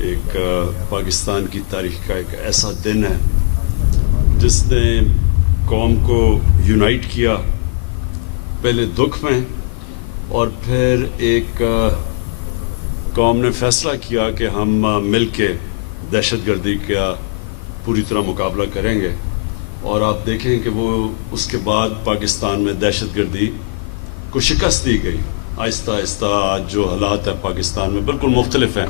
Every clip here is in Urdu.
ایک پاکستان کی تاریخ کا ایک ایسا دن ہے جس نے قوم کو یونائٹ کیا، پہلے دکھ میں اور پھر ایک قوم نے فیصلہ کیا کہ ہم مل کے دہشت گردی کا پوری طرح مقابلہ کریں گے، اور آپ دیکھیں کہ وہ اس کے بعد پاکستان میں دہشت گردی کو شکست دی گئی۔ آہستہ آہستہ آج جو حالات ہیں پاکستان میں بالکل مختلف ہیں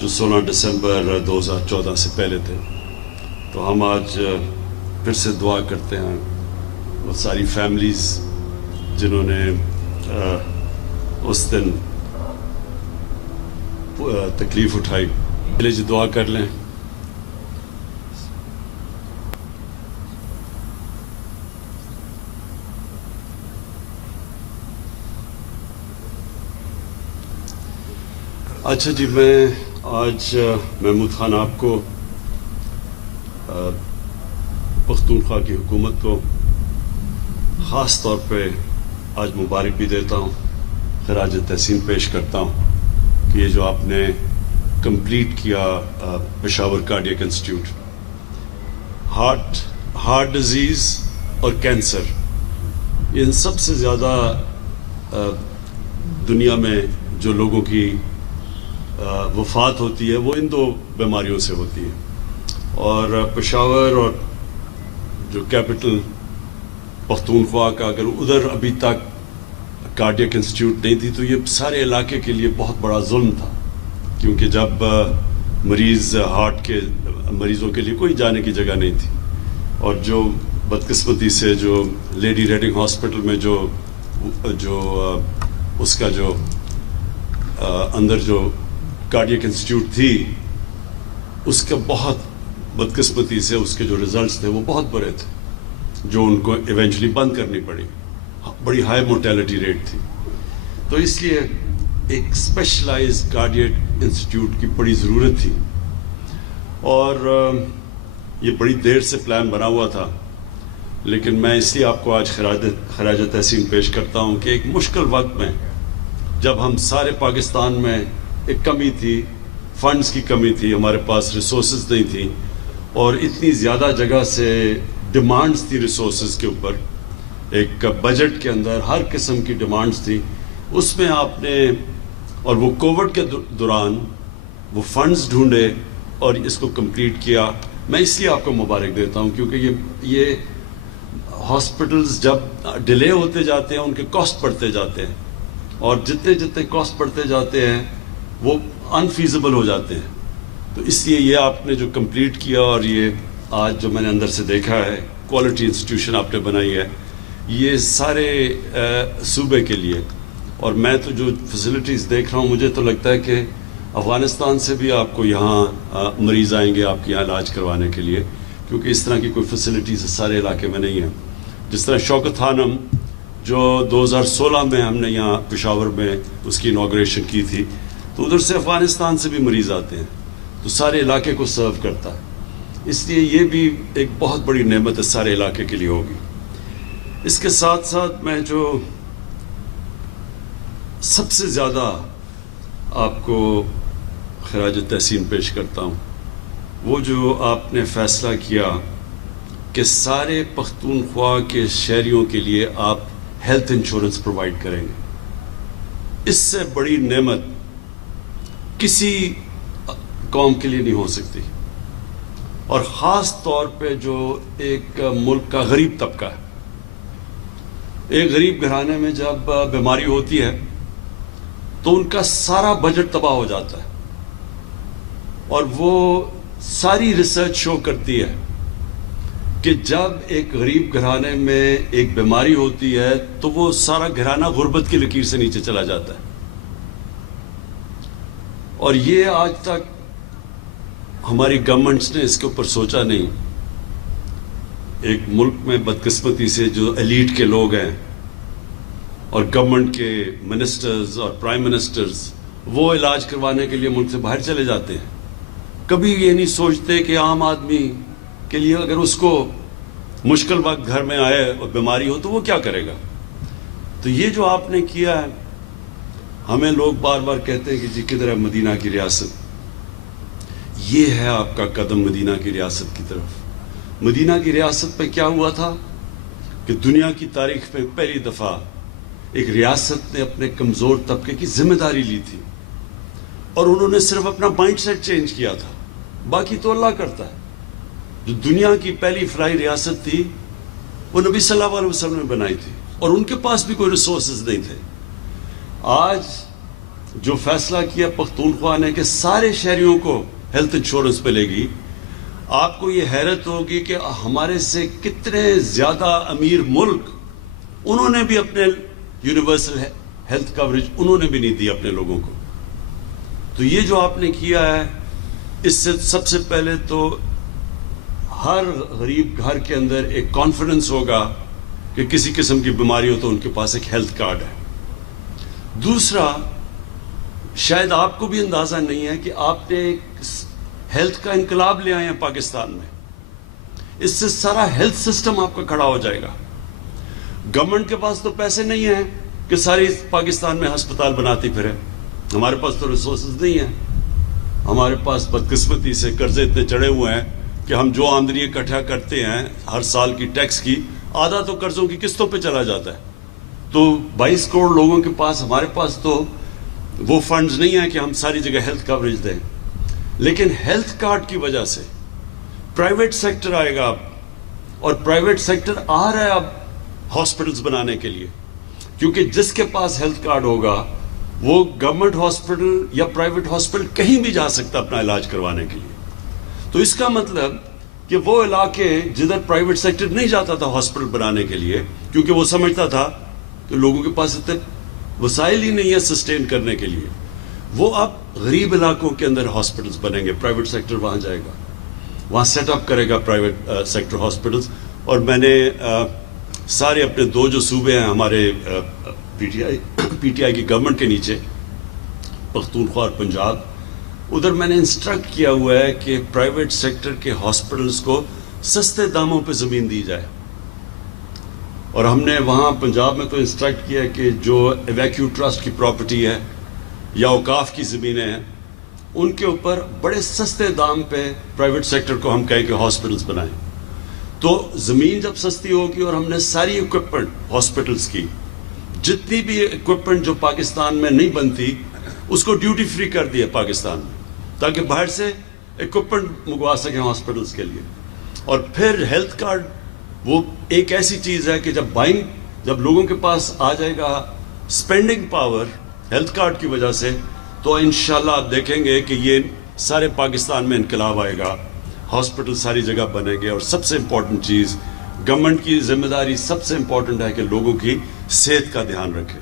جو 16 دسمبر 2014 سے پہلے تھے۔ تو ہم آج پھر سے دعا کرتے ہیں وہ ساری فیملیز جنہوں نے اس دن تکلیف اٹھائی۔ پہلے جی دعا کر لیں۔ اچھا جی، میں آج محمود خان آپ کو، پختونخوا کی حکومت کو خاص طور پہ آج مبارک بھی دیتا ہوں، خراج تحسین پیش کرتا ہوں کہ یہ جو آپ نے کمپلیٹ کیا Peshawar cardiac institute, heart disease اور کینسر، ان سب سے زیادہ دنیا میں جو لوگوں کی وفات ہوتی ہے وہ ان دو بیماریوں سے ہوتی ہے، اور پشاور اور جو کیپٹل پختونخوا کا اگر ادھر ابھی تک کارڈیک انسٹیٹیوٹ نہیں تھی تو یہ سارے علاقے کے لیے بہت بڑا ظلم تھا، کیونکہ جب ہارٹ کے مریضوں کے لیے کوئی جانے کی جگہ نہیں تھی، اور جو بدقسمتی سے جو لیڈی ریڈنگ ہاسپٹل میں جو اس کا جو اندر جو کارڈیک انسٹیٹیوٹ تھی، اس کا بہت بدقسمتی سے اس کے جو ریزلٹس تھے وہ بہت برے تھے، جو ان کو ایونچولی بند کرنی پڑی، بڑی ہائی مورٹیلٹی ریٹ تھی۔ تو اس لیے ایک اسپیشلائز کارڈیک انسٹیٹیوٹ کی بڑی ضرورت تھی، اور یہ بڑی دیر سے پلان بنا ہوا تھا، لیکن میں اس لیے آپ کو آج خراج تحسین پیش کرتا ہوں کہ ایک مشکل وقت میں جب ہم سارے پاکستان میں ایک کمی تھی، فنڈز کی کمی تھی، ہمارے پاس ریسورسز نہیں تھی، اور اتنی زیادہ جگہ سے ڈیمانڈز تھی ریسورسز کے اوپر، ایک بجٹ کے اندر ہر قسم کی ڈیمانڈز تھی، اس میں آپ نے، اور وہ کووڈ کے دوران وہ فنڈز ڈھونڈے اور اس کو کمپلیٹ کیا۔ میں اس لیے آپ کو مبارک دیتا ہوں کیونکہ یہ ہاسپٹلز جب ڈیلے ہوتے جاتے ہیں ان کے کاسٹ بڑھتے جاتے ہیں، اور جتنے کاسٹ بڑھتے جاتے ہیں وہ انفیزیبل ہو جاتے ہیں۔ تو اس لیے یہ آپ نے جو کمپلیٹ کیا، اور یہ آج جو میں نے اندر سے دیکھا ہے کوالٹی انسٹیٹیوشن آپ نے بنائی ہے، یہ سارے صوبے کے لیے، اور میں تو جو فیسلٹیز دیکھ رہا ہوں مجھے تو لگتا ہے کہ افغانستان سے بھی آپ کو یہاں مریض آئیں گے آپ کے یہاں علاج کروانے کے لیے، کیونکہ اس طرح کی کوئی فیسلٹیز سارے علاقے میں نہیں ہیں۔ جس طرح شوکت خانم جو 2016 میں ہم نے یہاں پشاور میں اس کی انوگریشن کی تھی، تو ادھر سے افغانستان سے بھی مریض آتے ہیں، تو سارے علاقے کو سرو کرتا ہے، اس لیے یہ بھی ایک بہت بڑی نعمت ہے سارے علاقے کے لیے ہوگی۔ اس کے ساتھ ساتھ میں جو سب سے زیادہ آپ کو خراج تحسین پیش کرتا ہوں، وہ جو آپ نے فیصلہ کیا کہ سارے پختونخوا کے شہریوں کے لیے آپ ہیلتھ انشورنس پرووائڈ کریں گے، اس سے بڑی نعمت کسی قوم کے لیے نہیں ہو سکتی، اور خاص طور پہ جو ایک ملک کا غریب طبقہ ہے۔ ایک غریب گھرانے میں جب بیماری ہوتی ہے تو ان کا سارا بجٹ تباہ ہو جاتا ہے، اور وہ ساری ریسرچ شو کرتی ہے کہ جب ایک غریب گھرانے میں ایک بیماری ہوتی ہے تو وہ سارا گھرانہ غربت کی لکیر سے نیچے چلا جاتا ہے، اور یہ آج تک ہماری گورنمنٹس نے اس کے اوپر سوچا نہیں۔ ایک ملک میں بدقسمتی سے جو ایلیٹ کے لوگ ہیں اور گورنمنٹ کے منسٹرز اور پرائم منسٹرز، وہ علاج کروانے کے لیے ملک سے باہر چلے جاتے ہیں، کبھی یہ نہیں سوچتے کہ عام آدمی کے لیے اگر اس کو مشکل وقت گھر میں آئے اور بیماری ہو تو وہ کیا کرے گا۔ تو یہ جو آپ نے کیا ہے، ہمیں لوگ بار بار کہتے ہیں کہ جی کدھر ہے مدینہ کی ریاست، یہ ہے آپ کا قدم مدینہ کی ریاست کی طرف. مدینہ کی ریاست پہ کیا ہوا تھا کہ دنیا کی تاریخ میں پہلی دفعہ ایک ریاست نے اپنے کمزور طبقے کی ذمہ داری لی تھی, اور انہوں نے صرف اپنا مائنڈ سیٹ چینج کیا تھا, باقی تو اللہ کرتا ہے. جو دنیا کی پہلی فلاحی ریاست تھی وہ نبی صلی اللہ علیہ وسلم نے بنائی تھی, اور ان کے پاس بھی کوئی ریسورسز نہیں تھے. آج جو فیصلہ کیا پختونخوا نے کہ سارے شہریوں کو ہیلتھ انشورنس ملے گی, آپ کو یہ حیرت ہوگی کہ ہمارے سے کتنے زیادہ امیر ملک انہوں نے بھی اپنے یونیورسل ہیلتھ کوریج انہوں نے بھی نہیں دی اپنے لوگوں کو. تو یہ جو آپ نے کیا ہے, اس سے سب سے پہلے تو ہر غریب گھر کے اندر ایک کانفیڈنس ہوگا کہ کسی قسم کی بیماری ہو تو ان کے پاس ایک ہیلتھ کارڈ ہے. دوسرا, شاید آپ کو بھی اندازہ نہیں ہے کہ آپ نے ایک ہیلتھ کا انقلاب لے آئے ہیں پاکستان میں. اس سے سارا ہیلتھ سسٹم آپ کا کھڑا ہو جائے گا. گورنمنٹ کے پاس تو پیسے نہیں ہیں کہ ساری پاکستان میں ہسپتال بناتی پھرے. ہمارے پاس تو ریسورسز نہیں ہیں. ہمارے پاس بدقسمتی سے قرضے اتنے چڑھے ہوئے ہیں کہ ہم جو آمدنی اکٹھا کرتے ہیں ہر سال کی ٹیکس کی, آدھا تو قرضوں کی قسطوں پہ چلا جاتا ہے. تو 22 کروڑ لوگوں کے پاس, ہمارے پاس تو وہ فنڈز نہیں ہیں کہ ہم ساری جگہ ہیلتھ کوریج دیں. لیکن ہیلتھ کارڈ کی وجہ سے پرائیویٹ سیکٹر آئے گا اب, اور پرائیویٹ سیکٹر آ رہا ہے اب ہاسپٹلز بنانے کے لیے, کیونکہ جس کے پاس ہیلتھ کارڈ ہوگا وہ گورنمنٹ ہاسپٹل یا پرائیویٹ ہاسپٹل کہیں بھی جا سکتا اپنا علاج کروانے کے لیے. تو اس کا مطلب کہ وہ علاقے جدھر پرائیویٹ سیکٹر نہیں جاتا تھا ہاسپٹل بنانے کے لیے, کیونکہ وہ سمجھتا تھا کہ لوگوں کے پاس اتنے وسائل ہی نہیں ہے سسٹین کرنے کے لیے, وہ اب غریب علاقوں کے اندر ہاسپٹلز بنیں گے. پرائیویٹ سیکٹر وہاں جائے گا, وہاں سیٹ اپ کرے گا پرائیویٹ سیکٹر ہاسپٹلز. اور میں نے سارے اپنے 2 جو صوبے ہیں ہمارے پی ٹی آئی کی گورنمنٹ کے نیچے, پختونخوا اور پنجاب, ادھر میں نے انسٹرکٹ کیا ہوا ہے کہ پرائیویٹ سیکٹر کے ہاسپٹلز کو سستے داموں پہ زمین دی جائے. اور ہم نے وہاں پنجاب میں تو انسٹرکٹ کیا ہے کہ جو ایویکیو ٹرسٹ کی پراپرٹی ہے یا اوقاف کی زمینیں ہیں, ان کے اوپر بڑے سستے دام پہ پرائیویٹ سیکٹر کو ہم کہیں کہ ہاسپٹلز بنائیں. تو زمین جب سستی ہوگی اور ہم نے ساری اکوپمنٹ ہاسپٹلز کی, جتنی بھی اکوپمنٹ جو پاکستان میں نہیں بنتی اس کو ڈیوٹی فری کر دیا پاکستان میں, تاکہ باہر سے اکوپمنٹ منگوا سکیں ہاسپٹلز کے لیے. اور پھر ہیلتھ کارڈ وہ ایک ایسی چیز ہے کہ جب لوگوں کے پاس آ جائے گا اسپینڈنگ پاور ہیلتھ کارڈ کی وجہ سے, تو انشاءاللہ آپ دیکھیں گے کہ یہ سارے پاکستان میں انقلاب آئے گا, ہاسپٹل ساری جگہ بنے گے. اور سب سے امپورٹنٹ چیز, گورنمنٹ کی ذمہ داری سب سے امپورٹنٹ ہے کہ لوگوں کی صحت کا دھیان رکھے.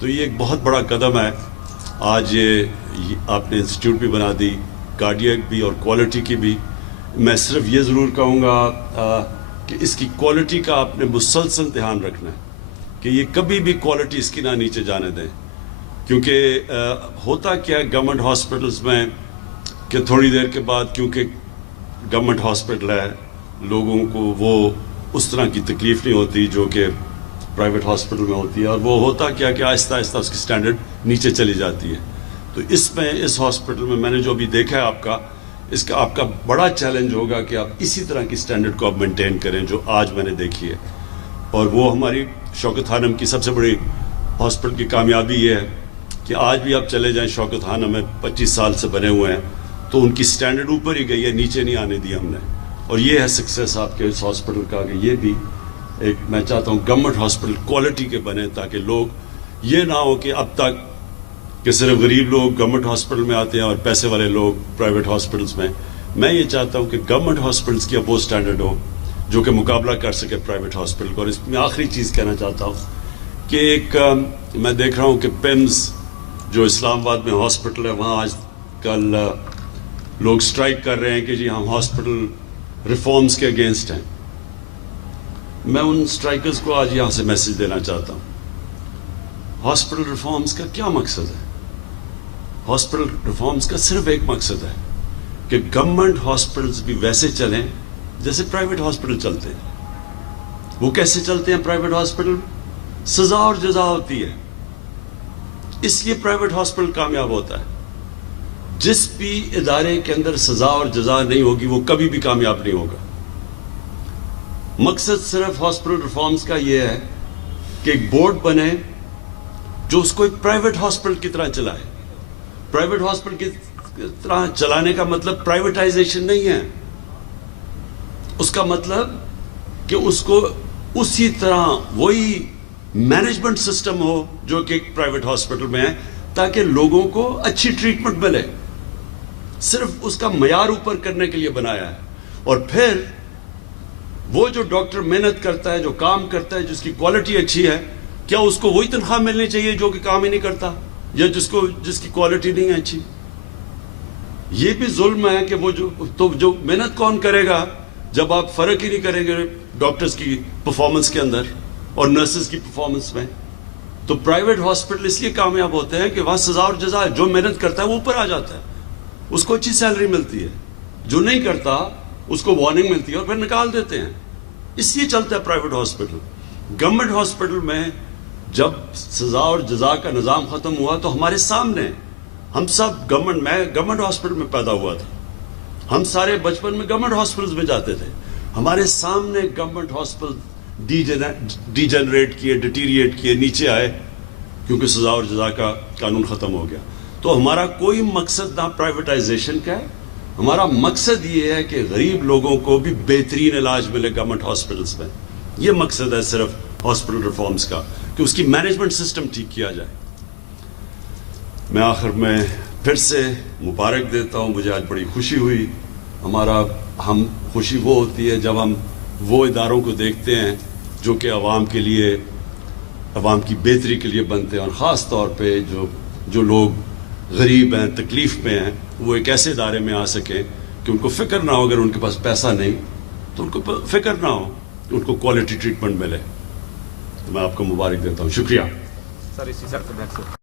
تو یہ ایک بہت بڑا قدم ہے. آج یہ آپ نے انسٹیٹیوٹ بھی بنا دی, کارڈیک بھی اور کوالٹی کی بھی. میں صرف یہ ضرور کہوں گا کہ اس کی کوالٹی کا آپ نے مسلسل دھیان رکھنا ہے کہ یہ کبھی بھی کوالٹی اس کی نہ نیچے جانے دیں. کیونکہ ہوتا کیا گورنمنٹ ہاسپٹلز میں کہ تھوڑی دیر کے بعد, کیونکہ گورنمنٹ ہاسپٹل ہے, لوگوں کو وہ اس طرح کی تکلیف نہیں ہوتی جو کہ پرائیویٹ ہاسپٹل میں ہوتی ہے, اور وہ ہوتا کیا کہ آہستہ آہستہ اس کی سٹینڈرڈ نیچے چلی جاتی ہے. تو اس ہاسپٹل میں نے جو ابھی دیکھا ہے آپ کا بڑا چیلنج ہوگا کہ آپ اسی طرح کی سٹینڈرڈ کو آپ مینٹین کریں جو آج میں نے دیکھی ہے. اور وہ ہماری شوکت خانم کی سب سے بڑی ہاسپٹل کی کامیابی یہ ہے کہ آج بھی آپ چلے جائیں شوکت خانم میں 25 سال سے بنے ہوئے ہیں, تو ان کی سٹینڈرڈ اوپر ہی گئی ہے, نیچے نہیں آنے دی ہم نے. اور یہ ہے سکسیس آپ کے اس ہاسپٹل کا کہ یہ بھی ایک, میں چاہتا ہوں گورنمنٹ ہاسپٹل کوالٹی کے بنے, تاکہ لوگ یہ نہ ہو کہ اب تک کہ صرف غریب لوگ گورنمنٹ ہاسپٹل میں آتے ہیں اور پیسے والے لوگ پرائیویٹ ہاسپٹلز میں. میں یہ چاہتا ہوں کہ گورنمنٹ ہاسپٹلز کی اب وہ سٹینڈرڈ ہو جو کہ مقابلہ کر سکے پرائیویٹ ہاسپٹل کو. اور اس میں آخری چیز کہنا چاہتا ہوں کہ ایک میں دیکھ رہا ہوں کہ پیمز جو اسلام آباد میں ہاسپٹل ہے, وہاں آج کل لوگ سٹرائک کر رہے ہیں کہ جی ہم ہاسپٹل ریفارمز کے اگینسٹ ہیں. میں ان سٹرائکرز کو آج یہاں سے میسج دینا چاہتا ہوں, ہاسپٹل ریفارمز کا کیا مقصد ہے؟ ہاسپٹل ریفارمز کا صرف ایک مقصد ہے کہ گورنمنٹ ہاسپٹلز بھی ویسے چلیں جیسے پرائیویٹ ہاسپٹل چلتے ہیں. وہ کیسے چلتے ہیں پرائیویٹ ہاسپٹل؟ سزا اور جزا ہوتی ہے, اس لیے پرائیویٹ ہاسپٹل کامیاب ہوتا ہے. جس بھی ادارے کے اندر سزا اور جزا نہیں ہوگی وہ کبھی بھی کامیاب نہیں ہوگا. مقصد صرف ہاسپٹل ریفارمز کا یہ ہے کہ ایک بورڈ بنے جو اس کو ایک پرائیویٹ ہاسپٹل کی طرح چلائے. پرائیویٹ ہاسپٹل کی طرح چلانے کا مطلب پرائیویٹائزیشن نہیں ہے. اس کا مطلب کہ اس کو اسی طرح وہی مینجمنٹ سسٹم ہو جو کہ ایک پرائیویٹ ہاسپٹل میں ہے, تاکہ لوگوں کو اچھی ٹریٹمنٹ ملے. صرف اس کا معیار اوپر کرنے کے لیے بنایا ہے. اور پھر وہ جو ڈاکٹر محنت کرتا ہے, جو کام کرتا ہے, جس کی کوالٹی اچھی ہے, کیا اس کو وہی تنخواہ ملنی چاہیے جو کہ کام ہی نہیں کرتا یا جس کی کوالٹی نہیں ہے اچھی؟ یہ بھی ظلم ہے کہ وہ جو محنت کون کرے گا جب آپ فرق ہی نہیں کریں گے ڈاکٹرز کی پرفارمنس کے اندر اور نرسز کی پرفارمنس میں. تو پرائیویٹ ہاسپٹل اس لیے کامیاب ہوتے ہیں کہ وہاں سزا اور جزا ہے. جو محنت کرتا ہے وہ اوپر آ جاتا ہے, اس کو اچھی سیلری ملتی ہے. جو نہیں کرتا اس کو وارننگ ملتی ہے اور پھر نکال دیتے ہیں. اس لیے چلتا ہے پرائیویٹ ہاسپٹل. گورنمنٹ ہاسپٹل میں جب سزا اور جزا کا نظام ختم ہوا تو ہمارے سامنے, ہم سب میں گورنمنٹ ہاسپٹل میں پیدا ہوا تھا, ہم سارے بچپن میں گورنمنٹ ہاسپٹلز میں جاتے تھے. ہمارے سامنے گورنمنٹ ہاسپٹل ڈی جنریٹ کیے, ڈیٹیریٹ کیے, نیچے آئے کیونکہ سزا اور جزا کا قانون ختم ہو گیا. تو ہمارا کوئی مقصد نہ پرائیویٹائزیشن کا ہے, ہمارا مقصد یہ ہے کہ غریب لوگوں کو بھی بہترین علاج ملے گورنمنٹ ہاسپٹلز میں. یہ مقصد ہے صرف ہاسپٹل ریفارمز کا, کہ اس کی مینجمنٹ سسٹم ٹھیک کیا جائے. میں آخر میں پھر سے مبارک دیتا ہوں. مجھے آج بڑی خوشی ہوئی. خوشی وہ ہوتی ہے جب ہم وہ اداروں کو دیکھتے ہیں جو کہ عوام کے لیے, عوام کی بہتری کے لیے بنتے ہیں, اور خاص طور پہ جو لوگ غریب ہیں, تکلیف میں ہیں, وہ ایک ایسے ادارے میں آ سکیں کہ ان کو فکر نہ ہو, اگر ان کے پاس پیسہ نہیں تو ان کو فکر نہ ہو, ان کو کوالٹی ٹریٹمنٹ ملے. تو میں آپ کو مبارک دیتا ہوں. شکریہ. سر اسی سر